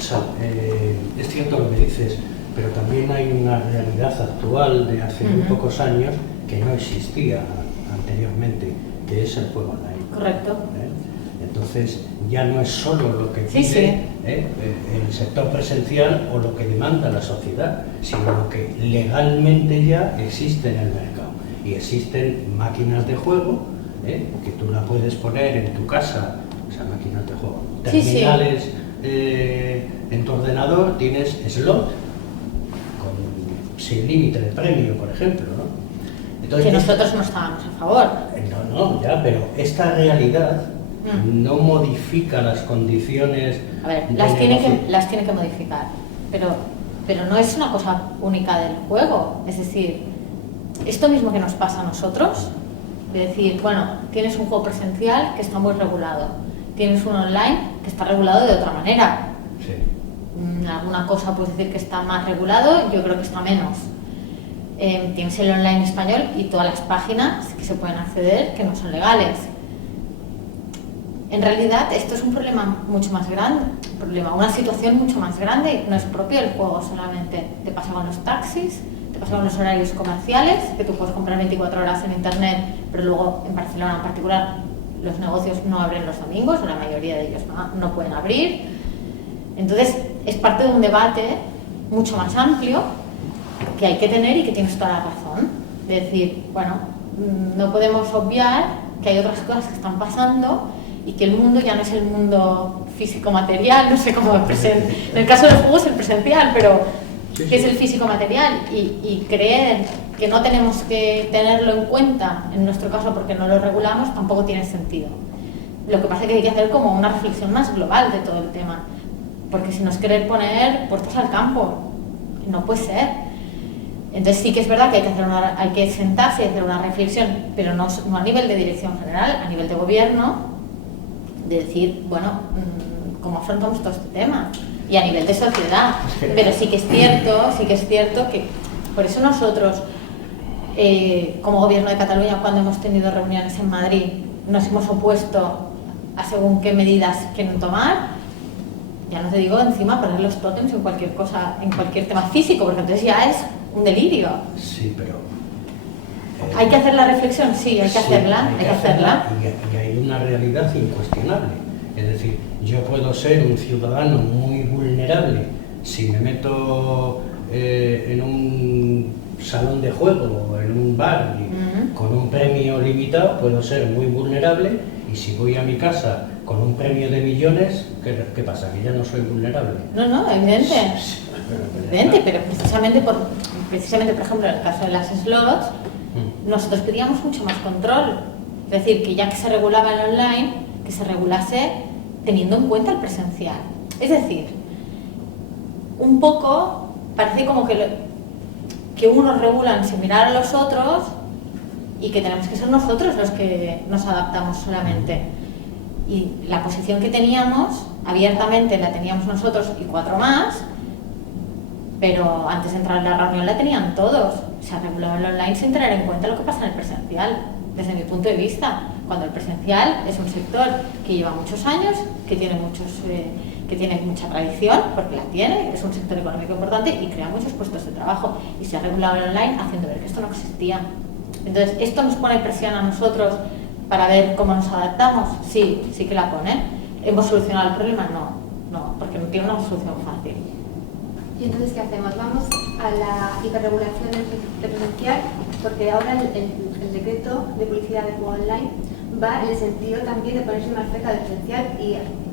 Elsa, es cierto lo que dices, pero también hay una realidad actual de hace muy pocos años que no existía anteriormente, que es el juego online. Correcto. Entonces ya no es solo lo que pide el sector presencial o lo que demanda la sociedad, sino lo que legalmente ya existe en el mercado. Y existen máquinas de juego que tú la puedes poner en tu casa, o sea, máquinas de juego, terminales en tu ordenador, tienes slot sin límite de premio, por ejemplo, ¿no? Entonces, que nosotros no estábamos a favor. No, ya, pero esta realidad no modifica las condiciones. A ver, las tiene que modificar, pero no es una cosa única del juego. Es decir, esto mismo que nos pasa a nosotros, de decir, bueno, tienes un juego presencial que está muy regulado, tienes un online que está regulado de otra manera. Sí. Alguna cosa puedes decir que está más regulado, yo creo que está menos. Tienes el online español y todas las páginas que se pueden acceder que no son legales. En realidad esto es un problema mucho más grande, una situación mucho más grande, no es propio del juego solamente. Te pasa con los taxis, te pasa con los horarios comerciales, que tú puedes comprar 24 horas en internet, pero luego en Barcelona en particular los negocios no abren los domingos, o la mayoría de ellos no pueden abrir. Entonces es parte de un debate mucho más amplio que hay que tener y que tienes toda la razón. De decir, bueno, no podemos obviar que hay otras cosas que están pasando y que el mundo ya no es el mundo físico-material, no sé cómo en el caso de los juegos el presencial, pero que es el físico-material y creer que no tenemos que tenerlo en cuenta, en nuestro caso porque no lo regulamos, tampoco tiene sentido. Lo que pasa es que hay que hacer como una reflexión más global de todo el tema, porque si no es querer poner puertas al campo, no puede ser. Entonces sí que es verdad que hay que sentarse y hacer una reflexión, pero no a nivel de dirección general, a nivel de gobierno, de decir, bueno, ¿cómo afrontamos todo este tema? Y a nivel de sociedad. Pero sí que es cierto que por eso nosotros, como gobierno de Cataluña, cuando hemos tenido reuniones en Madrid, nos hemos opuesto a según qué medidas quieren tomar. Ya no te digo encima poner los tótems en cualquier cosa, en cualquier tema físico, porque entonces ya es un delirio. Sí, pero... ¿Hay que hacer la reflexión? Sí, hay que hacerla. Y hay una realidad incuestionable. Es decir, yo puedo ser un ciudadano muy vulnerable si me meto en un salón de juego o en un bar con un premio limitado, puedo ser muy vulnerable, y si voy a mi casa con un premio de millones, ¿qué pasa? ¿Que ya no soy vulnerable? No, evidente. Evidente, pero precisamente, por ejemplo, en el caso de las slots, nosotros pedíamos mucho más control. Es decir, que ya que se regulaba el online, que se regulase teniendo en cuenta el presencial. Es decir, un poco parece como que unos regulan sin mirar a los otros y que tenemos que ser nosotros los que nos adaptamos solamente. Y la posición que teníamos, abiertamente la teníamos nosotros y 4 más, pero antes de entrar en la reunión la tenían todos. Se ha regulado el online sin tener en cuenta lo que pasa en el presencial, desde mi punto de vista, cuando el presencial es un sector que lleva muchos años, que tiene mucha tradición, porque la tiene, es un sector económico importante y crea muchos puestos de trabajo, y se ha regulado el online haciendo ver que esto no existía. Entonces, ¿esto nos pone presión a nosotros para ver cómo nos adaptamos? Sí que la pone. ¿Hemos solucionado el problema? No, porque no tiene una solución fácil. ¿Y entonces qué hacemos? Vamos a la hiperregulación del presencial, porque ahora el decreto de publicidad de juego online va en el sentido también de ponerse más cerca del presencial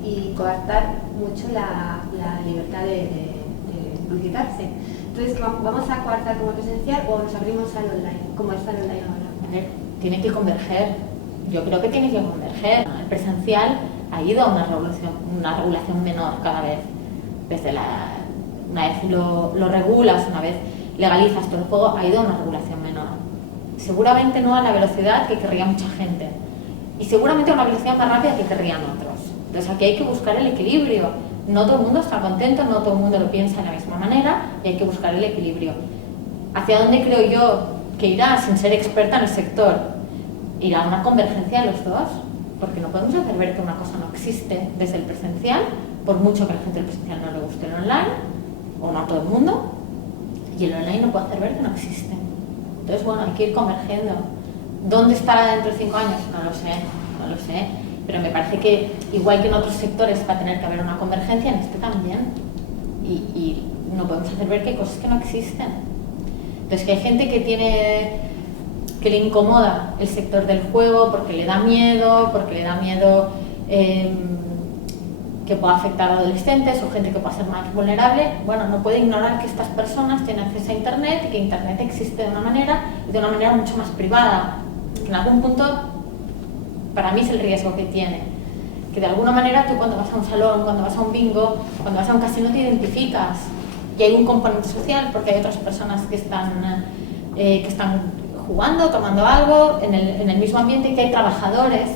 y coartar mucho la libertad de publicitarse. Entonces, ¿vamos a coartar como presencial o nos abrimos al online, como está el online ahora? A ver, tiene que converger. Yo creo que tiene que converger. El presencial ha ido a una regulación menor cada vez. Una vez lo regulas, una vez legalizas todo el juego, ha ido a una regulación menor. Seguramente no a la velocidad que querría mucha gente. Y seguramente a una velocidad más rápida que querrían otros. Entonces aquí hay que buscar el equilibrio. No todo el mundo está contento, no todo el mundo lo piensa de la misma manera y hay que buscar el equilibrio. ¿Hacia dónde creo yo que irá, sin ser experta en el sector? Irá a una convergencia de los dos, porque no podemos hacer ver que una cosa no existe desde el presencial, por mucho que a la gente del presencial no le guste el online, o no a todo el mundo, y el online no puede hacer ver que no existe. Entonces, bueno, hay que ir convergiendo. ¿Dónde estará dentro de 5 años? No lo sé, pero me parece que, igual que en otros sectores va a tener que haber una convergencia, en este también. Y no podemos hacer ver que hay cosas que no existen. Entonces, que hay gente que le incomoda el sector del juego porque le da miedo, que pueda afectar a adolescentes o gente que pueda ser más vulnerable. Bueno, no puede ignorar que estas personas tienen acceso a Internet y que Internet existe de una manera y de una manera mucho más privada. En algún punto, para mí es el riesgo que tiene. Que de alguna manera tú cuando vas a un salón, cuando vas a un bingo, cuando vas a un casino te identificas. Y hay un componente social porque hay otras personas que están jugando, tomando algo en el mismo ambiente, y que hay trabajadores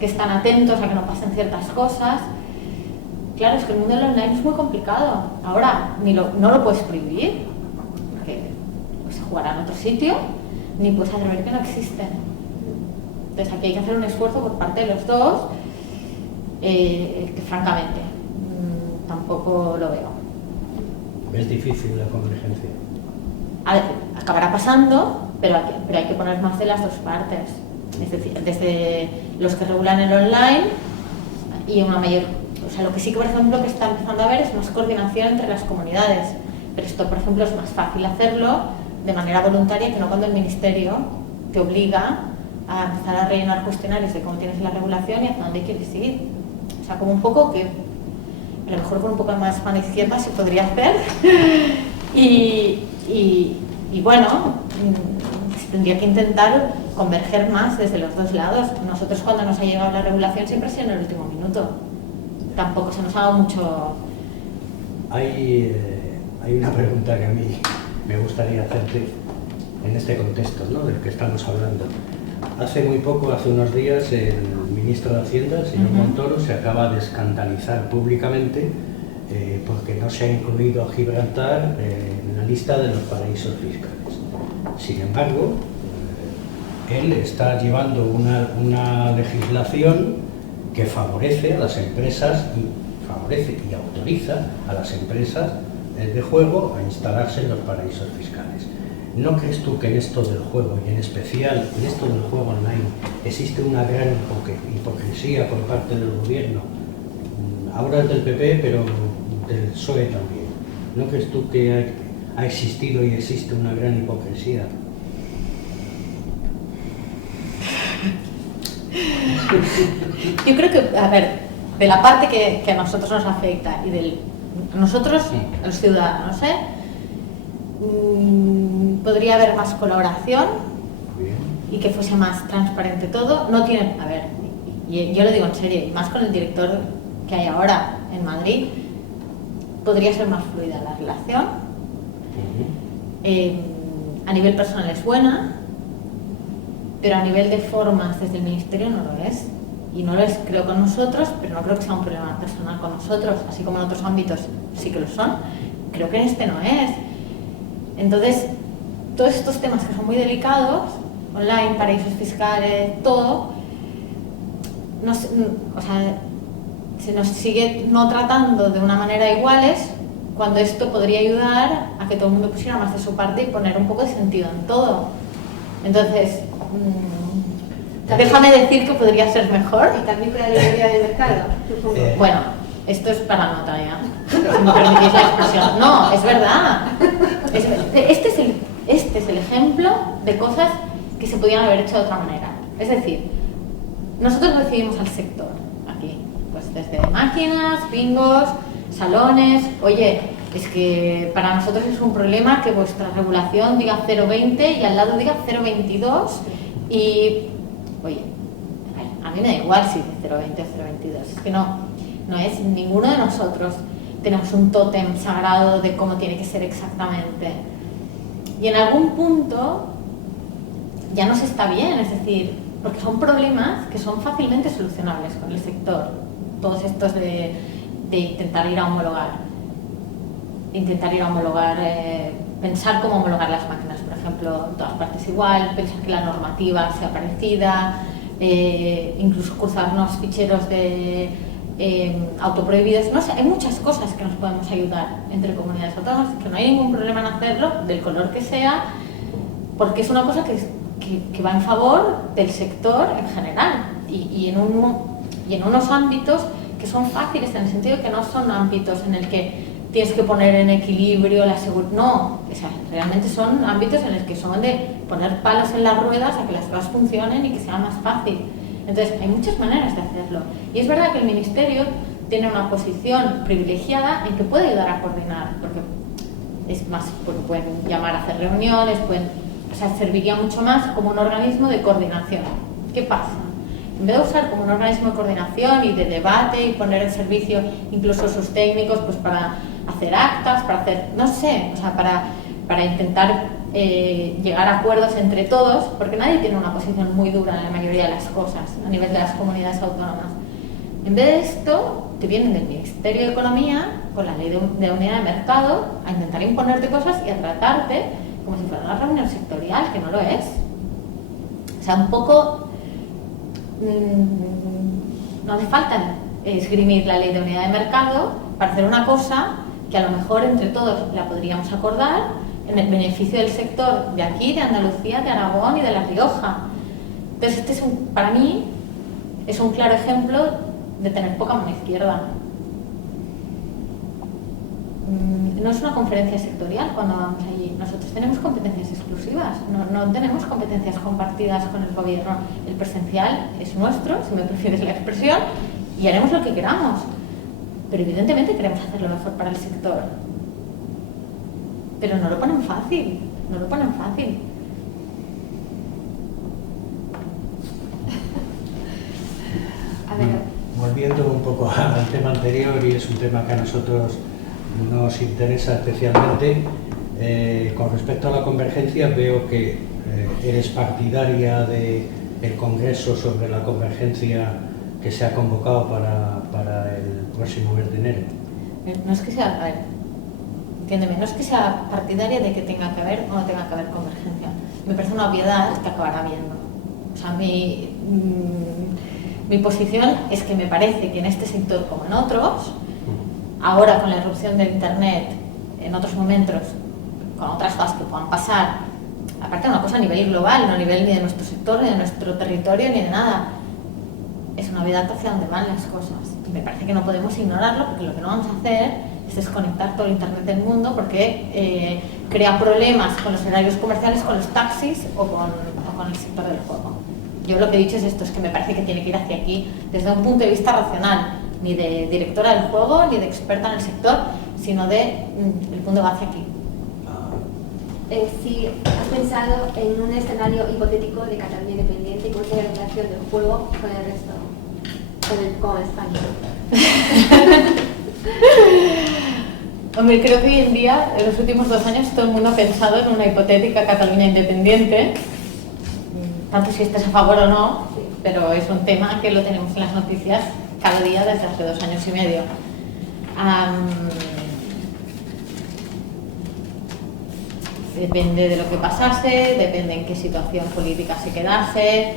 que están atentos a que no pasen ciertas cosas. Claro, es que el mundo del online es muy complicado. Ahora, no lo puedes prohibir, porque pues, se jugará en otro sitio, ni puedes hacer ver que no existen. Entonces aquí hay que hacer un esfuerzo por parte de los dos, que francamente tampoco lo veo. Es difícil la convergencia. Acabará pasando, pero hay que poner más de las dos partes. Es decir, desde los que regulan el online y una mayor... O sea, lo que sí que, por ejemplo, que está empezando a haber es más coordinación entre las comunidades. Pero esto, por ejemplo, es más fácil hacerlo de manera voluntaria que no cuando el Ministerio te obliga a empezar a rellenar cuestionarios de cómo tienes la regulación y hacia dónde quieres ir. O sea, como un poco que a lo mejor con un poco más mano izquierda se podría hacer. Y bueno, se tendría que intentar converger más desde los dos lados. Nosotros cuando nos ha llegado la regulación siempre ha sido en el último minuto. Tampoco se nos ha dado mucho... Hay una pregunta que a mí me gustaría hacerte en este contexto, ¿no?, del que estamos hablando. Hace muy poco, hace unos días, el ministro de Hacienda, el señor Montoro, se acaba de escandalizar públicamente porque no se ha incluido a Gibraltar en la lista de los paraísos fiscales. Sin embargo, él está llevando una legislación que favorece a las empresas y autoriza a las empresas de juego a instalarse en los paraísos fiscales. ¿No crees tú que en esto del juego, y en especial en esto del juego online, existe una gran hipocresía por parte del gobierno? Ahora es del PP, pero del PSOE también. ¿No crees tú que ha existido y existe una gran hipocresía? Yo creo que, a ver, de la parte que a nosotros nos afecta y nosotros, los ciudadanos, podría haber más colaboración y que fuese más transparente todo. No tiene, a ver, y yo lo digo en serio, y más con el director que hay ahora en Madrid, podría ser más fluida la relación. A nivel personal es buena, pero a nivel de formas desde el Ministerio no lo es. Y no lo es, creo, con nosotros, pero no creo que sea un problema personal con nosotros, así como en otros ámbitos sí que lo son. Creo que en este no es. Entonces, todos estos temas que son muy delicados, online, paraísos fiscales, todo, se nos sigue no tratando de una manera iguales, cuando esto podría ayudar a que todo el mundo pusiera más de su parte y poner un poco de sentido en todo. Entonces, déjame decir que podría ser mejor. Y también con la libertad de mercado, supongo. Bueno, esto es para nota ya, si me permitís la expresión. No, es verdad. Este es el ejemplo de cosas que se podían haber hecho de otra manera. Es decir, nosotros recibimos al sector aquí, pues desde máquinas, bingos, salones. Oye, es que para nosotros es un problema que vuestra regulación diga 0,20 y al lado diga 0,22 y, oye, a mí me da igual si dice 0,20 o 0,22, es que no es ninguno de nosotros tenemos un tótem sagrado de cómo tiene que ser exactamente. Y en algún punto ya no se está bien, es decir, porque son problemas que son fácilmente solucionables con el sector, todos estos de intentar ir a homologar, pensar cómo homologar las máquinas, por ejemplo, en todas partes igual, pensar que la normativa sea parecida, incluso cruzarnos ficheros de autoprohibidos, no sé, hay muchas cosas que nos podemos ayudar entre comunidades autónomas, que no hay ningún problema en hacerlo, del color que sea, porque es una cosa que va en favor del sector en general y en unos ámbitos que son fáciles, en el sentido que no son ámbitos en el que tienes que poner en equilibrio la seguridad, no, o sea, realmente son ámbitos en los que son de poner palos en las ruedas a que las cosas funcionen y que sea más fácil. Entonces, hay muchas maneras de hacerlo. Y es verdad que el Ministerio tiene una posición privilegiada en que puede ayudar a coordinar, porque es más, porque pueden llamar a hacer reuniones, o sea, serviría mucho más como un organismo de coordinación. ¿Qué pasa? En vez de usar como un organismo de coordinación y de debate y poner en servicio incluso sus técnicos pues para hacer actas, para hacer, no sé, o sea, para intentar llegar a acuerdos entre todos, porque nadie tiene una posición muy dura en la mayoría de las cosas a nivel de las comunidades autónomas. En vez de esto, te vienen del Ministerio de Economía con la ley de unidad de mercado a intentar imponerte cosas y a tratarte como si fuera una reunión sectorial, que no lo es. O sea, un poco no hace falta esgrimir la ley de unidad de mercado para hacer una cosa que a lo mejor entre todos la podríamos acordar en el beneficio del sector de aquí, de Andalucía, de Aragón y de La Rioja. Entonces, este para mí es un claro ejemplo de tener poca mano izquierda. No es una conferencia sectorial cuando vamos allí. Nosotros tenemos competencias exclusivas, no tenemos competencias compartidas con el gobierno. El presencial es nuestro, si me prefieres la expresión, y haremos lo que queramos. Pero evidentemente queremos hacer lo mejor para el sector. Pero no lo ponen fácil, no lo ponen fácil. A ver. Volviendo un poco al tema anterior, y es un tema que a nosotros nos interesa especialmente, con respecto a la convergencia, veo que eres partidaria del Congreso sobre la convergencia que se ha convocado para el próximo mes de enero. No es que sea, a ver, entiéndeme, no es que sea partidaria de que tenga que haber o no tenga que haber convergencia. Me parece una obviedad que acabará habiendo. O sea, mi posición es que me parece que en este sector, como en otros, ahora con la irrupción del Internet, en otros momentos, con otras cosas que puedan pasar, aparte de una cosa a nivel global, no a nivel ni de nuestro sector, ni de nuestro territorio, ni de nada, es una obviedad hacia dónde van las cosas. Y me parece que no podemos ignorarlo, porque lo que no vamos a hacer es desconectar todo el Internet del mundo, porque crea problemas con los horarios comerciales, con los taxis o con el sector del juego. Yo lo que he dicho es esto, es que me parece que tiene que ir hacia aquí desde un punto de vista racional, ni de directora del juego, ni de experta en el sector, sino de el punto va hacia aquí. Si has pensado en un escenario hipotético de Cataluña independiente y cómo sería la relación del juego con el resto, con España. Hombre, creo que hoy en día, en los últimos 2 años, todo el mundo ha pensado en una hipotética Cataluña independiente, tanto si estás a favor o no, pero es un tema que lo tenemos en las noticias cada día desde hace 2 años y medio. Depende de lo que pasase, depende en qué situación política se quedase.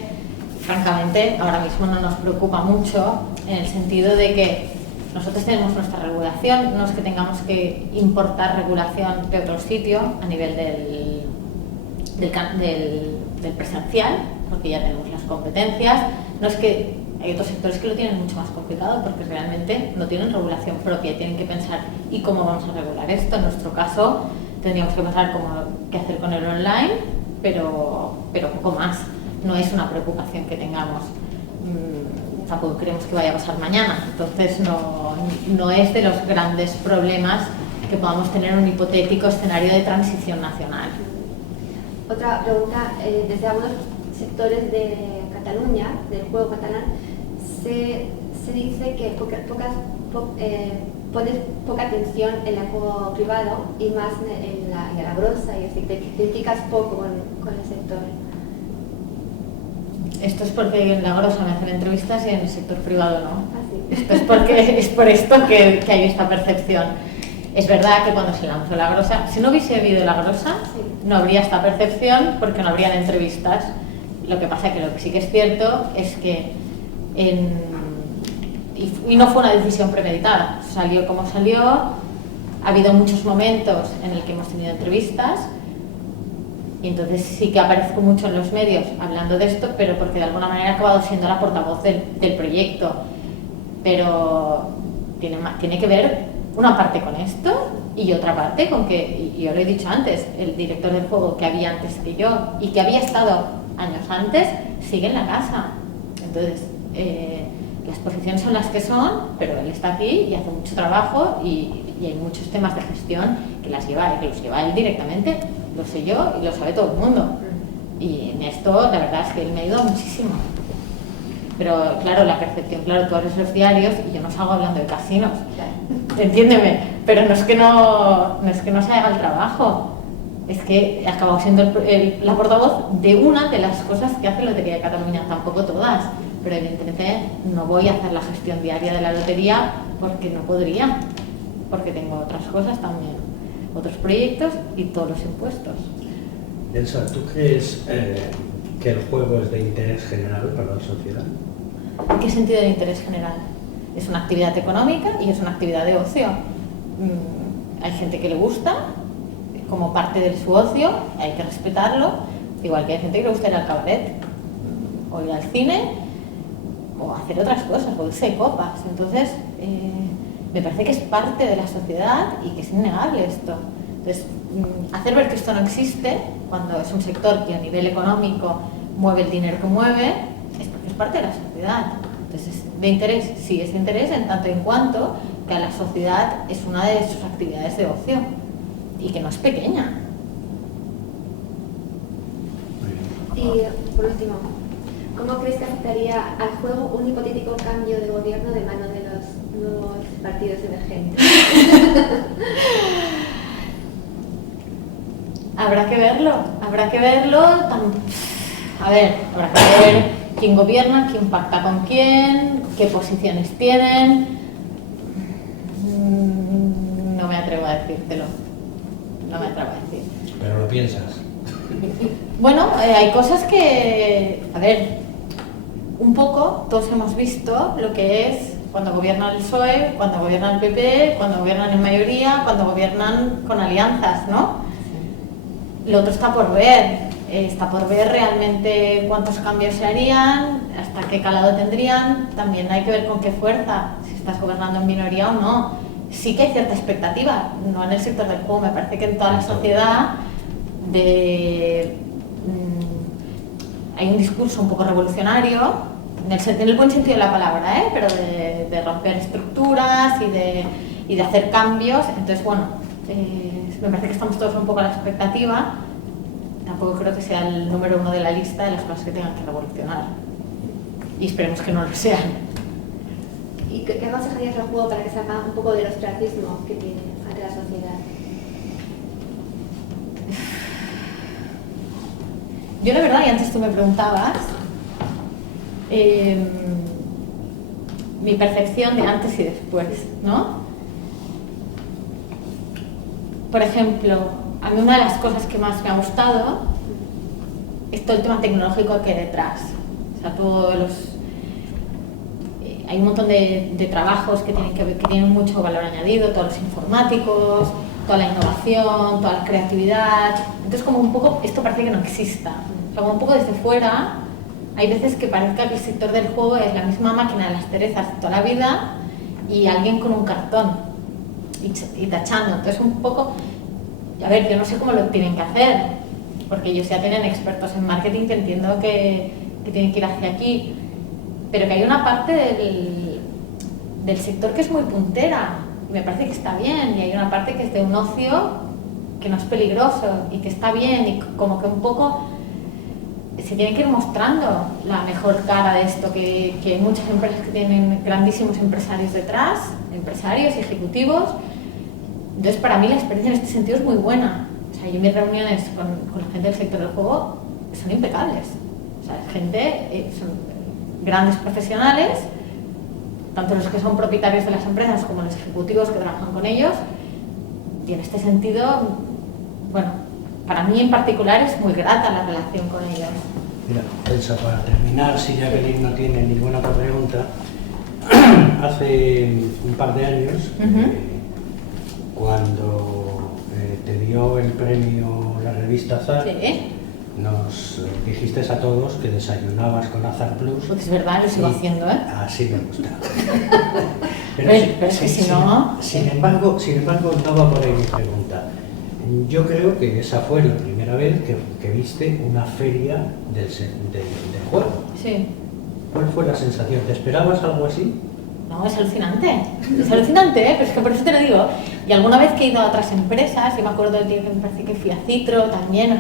Francamente, ahora mismo no nos preocupa mucho, en el sentido de que nosotros tenemos nuestra regulación, no es que tengamos que importar regulación de otro sitio a nivel del presencial, porque ya tenemos las competencias. No es que hay otros sectores que lo tienen mucho más complicado porque realmente no tienen regulación propia, tienen que pensar ¿y cómo vamos a regular esto? En nuestro caso tendríamos que pensar qué hacer con el online, pero poco más. No es una preocupación que tengamos, tampoco creemos que vaya a pasar mañana, entonces no es de los grandes problemas que podamos tener en un hipotético escenario de transición nacional. Otra pregunta, desde algunos sectores de Cataluña, del juego catalán, se dice que pones poca atención en el juego privado y más en la brosa, y decir, te criticas poco con el sector. Esto es porque en la grosa me hacen entrevistas y en el sector privado no. Ah, sí. Esto es porque es por esto que hay esta percepción. Es verdad que cuando se lanzó la grosa, si no hubiese habido la grosa, sí, no habría esta percepción porque no habrían entrevistas. Lo que pasa que lo que sí que es cierto es que y no fue una decisión premeditada, salió como salió. Ha habido muchos momentos en el que hemos tenido entrevistas y entonces sí que aparezco mucho en los medios hablando de esto, pero porque de alguna manera he acabado siendo la portavoz del proyecto. Pero tiene que ver una parte con esto y otra parte con que, y yo lo he dicho antes, el director del juego que había antes que yo y que había estado años antes, sigue en la casa. Entonces, las posiciones son las que son, pero él está aquí y hace mucho trabajo y hay muchos temas de gestión que los lleva él directamente, lo sé yo y lo sabe todo el mundo. Y en esto, la verdad es que él me ha ayudado muchísimo. Pero claro, la percepción, claro, tú abres los diarios y yo no salgo hablando de casinos, entiéndeme, pero no es que no se haga el trabajo, es que he acabado siendo la portavoz de una de las cosas que hace Lotería de Cataluña, tampoco todas, pero evidentemente no voy a hacer la gestión diaria de la lotería porque no podría, porque tengo otras cosas también, otros proyectos y todos los impuestos. Elsa, ¿tú crees que el juego es de interés general para la sociedad? ¿En qué sentido de interés general? Es una actividad económica y es una actividad de ocio. Hay gente que le gusta como parte de su ocio, hay que respetarlo, igual que hay gente que le gusta ir al cabaret o ir al cine o hacer otras cosas, o irse de copas. Entonces, me parece que es parte de la sociedad y que es innegable esto. Entonces, hacer ver que esto no existe, cuando es un sector que a nivel económico mueve el dinero que mueve, es porque es parte de la sociedad. Entonces, de interés, sí es de interés en tanto y en cuanto que a la sociedad es una de sus actividades de ocio y que no es pequeña. Y por último, ¿cómo crees que afectaría al juego un hipotético cambio de gobierno de mano de los nuevos partidos emergentes? Habrá que verlo. Habrá que ver quién gobierna, quién pacta con quién, qué posiciones tienen. No me atrevo a decírtelo. No me atrevo a decir. Pero lo piensas. Bueno, hay cosas que, a ver, un poco todos hemos visto lo que es cuando gobierna el PSOE, cuando gobierna el PP, cuando gobiernan en mayoría, cuando gobiernan con alianzas, ¿no? Lo otro está por ver realmente cuántos cambios se harían, hasta qué calado tendrían, también hay que ver con qué fuerza, si estás gobernando en minoría o no. Sí que hay cierta expectativa, no en el sector del juego, me parece que en toda la sociedad hay un discurso un poco revolucionario, en el buen sentido de la palabra, pero de romper estructuras y de hacer cambios. Entonces, bueno, me parece que estamos todos un poco a la expectativa. Tampoco creo que sea el número uno de la lista de las cosas que tengan que revolucionar. Y esperemos que no lo sean. ¿Y qué aconsejarías al juego para que salga un poco del ostracismo que tiene ante la sociedad? Yo la verdad, y antes tú me preguntabas, mi percepción de antes y después, ¿no? Por ejemplo, a mí una de las cosas que más me ha gustado es todo el tema tecnológico que hay detrás. O sea, hay un montón de trabajos que tienen mucho valor añadido, todos los informáticos, toda la innovación, toda la creatividad. Entonces, como un poco, esto parece que no exista. O sea, como un poco desde fuera, hay veces que parezca que el sector del juego es la misma máquina de las cerezas toda la vida y alguien con un cartón y tachando. Entonces, un poco, a ver, yo no sé cómo lo tienen que hacer, porque ellos ya tienen expertos en marketing que entiendo que tienen que ir hacia aquí, pero que hay una parte del sector que es muy puntera y me parece que está bien, y hay una parte que es de un ocio que no es peligroso y que está bien, y como que un poco se tiene que ir mostrando la mejor cara de esto, que hay muchas empresas que tienen grandísimos empresarios detrás, empresarios y ejecutivos. Entonces, para mí la experiencia en este sentido es muy buena. O sea, yo mis reuniones con la gente del sector del juego son impecables. O sea, son grandes profesionales, tanto los que son propietarios de las empresas como los ejecutivos que trabajan con ellos. Y en este sentido, bueno, para mí en particular es muy grata la relación con ellos. Mira, Elsa, para terminar, si Jacqueline no tiene ninguna otra pregunta, hace un par de años, Ujú. cuando te dio el premio la revista Azar, Sí. nos dijiste a todos que desayunabas con Azar Plus. Pues es verdad, lo sigo y haciendo, ¿eh? así me gusta. Pero es que si no... Sin embargo, no va por ahí mi pregunta. Yo creo que esa fue la primera vez que viste una feria del juego. Sí. ¿Cuál fue la sensación? ¿Te esperabas algo así? No, es alucinante, ¿eh? Pero es que por eso te lo digo. Y alguna vez que he ido a otras empresas, yo me acuerdo del día que me parece que fui a Citro también, a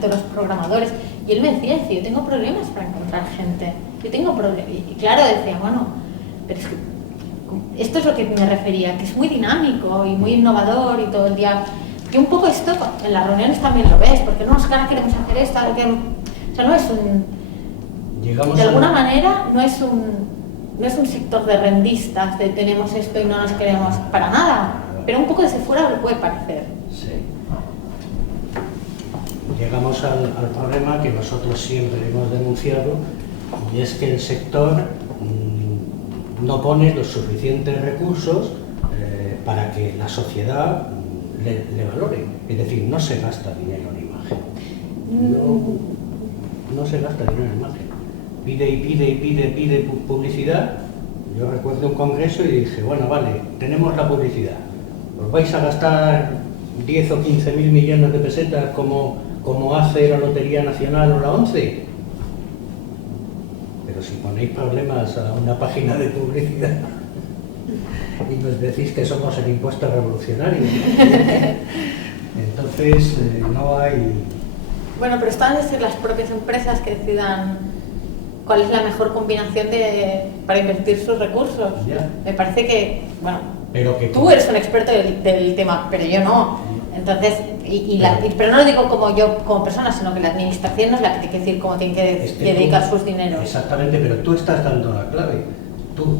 todos los programadores, y él me decía, yo tengo problemas para encontrar gente, yo tengo problemas. Y claro, decía, bueno, pero es que esto es lo que me refería, que es muy dinámico y muy innovador y todo el día. Y un poco esto en las reuniones también lo ves, porque no, es que ahora queremos hacer esto, o sea, no es un... Llegamos de a- alguna manera no es un sector de rendistas, de tenemos esto y no nos queremos para nada, pero un poco desde fuera lo puede parecer. Sí. Llegamos al problema que nosotros siempre hemos denunciado, y es que el sector no pone los suficientes recursos para que la sociedad le valore. Es decir, no se gasta dinero en imagen. No se gasta dinero en imagen. Pide publicidad. Yo recuerdo un congreso y dije, bueno, vale, tenemos la publicidad. ¿Os vais a gastar 10 o 15 mil millones de pesetas como hace la Lotería Nacional o la ONCE? Pero si ponéis problemas a una página de publicidad y nos decís que somos el impuesto revolucionario, entonces no hay... Bueno, pero están de ser las propias empresas que decidan cuál es la mejor combinación para invertir sus recursos. Ya. Me parece que, bueno, Pero que tú eres un experto del tema, pero yo no. Entonces, pero no lo digo como yo como persona, sino que la administración no es la que tiene que decir cómo tienen que Es que dedicar tú- sus dineros. Exactamente, pero tú estás dando la clave. Tú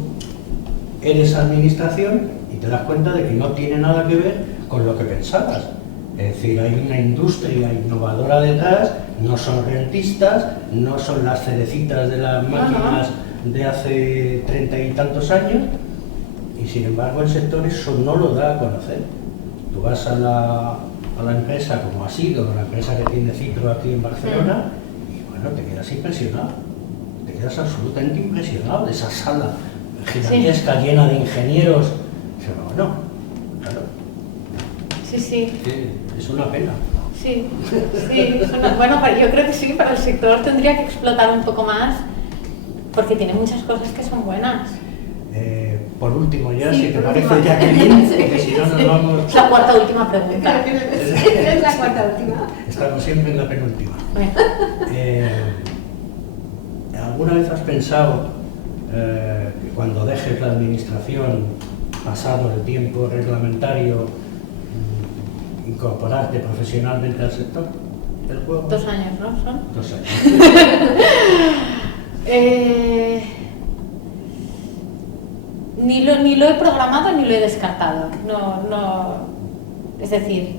eres administración y te das cuenta de que no tiene nada que ver con lo que pensabas. Es decir, hay una industria innovadora detrás, no son rentistas, no son las cerecitas de las máquinas de hace 30 y tantos años, y sin embargo el sector eso no lo da a conocer. Tú vas a la empresa como ha sido, la empresa que tiene Citro aquí en Barcelona, y bueno, te quedas impresionado, te quedas absolutamente impresionado de esa sala gigantesca llena de ingenieros. Pero bueno, claro, Sí. que es una pena. Sí, bueno, yo creo que sí, para el sector tendría que explotar un poco más, porque tiene muchas cosas que son buenas. Por último ya, Sí, si te por parece último. Jacqueline, Sí. porque si no nos vamos... Es la cuarta última pregunta. Es la cuarta última. Estamos siempre en la penúltima. Bueno, ¿Alguna vez has pensado que cuando dejes la administración, pasado el tiempo reglamentario, incorporarte profesionalmente al sector del juego? 2 años, ¿no? ¿Son? 2 años. Ni lo he programado ni lo he descartado. No, es decir,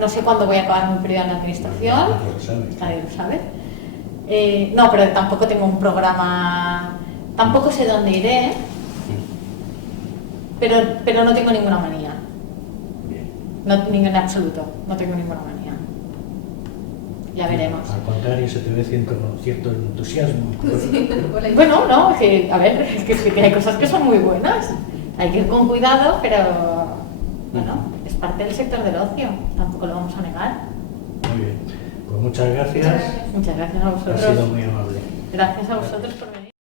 no sé cuándo voy a acabar mi periodo en la administración. Nadie lo sabe. Nadie lo sabe. No, pero tampoco tengo un programa, tampoco sé dónde iré, pero no tengo ninguna manía. Bien. No, en absoluto, no tengo ninguna manía. Ya veremos. Al contrario, se te ve cierto entusiasmo. Bueno, no, que, a ver, es que hay cosas que son muy buenas. Hay que ir con cuidado, pero bueno, es parte del sector del ocio, tampoco lo vamos a negar. Muy bien. Pues muchas gracias. Muchas gracias a Ha vosotros. sido muy amable. Gracias a vosotros por venir.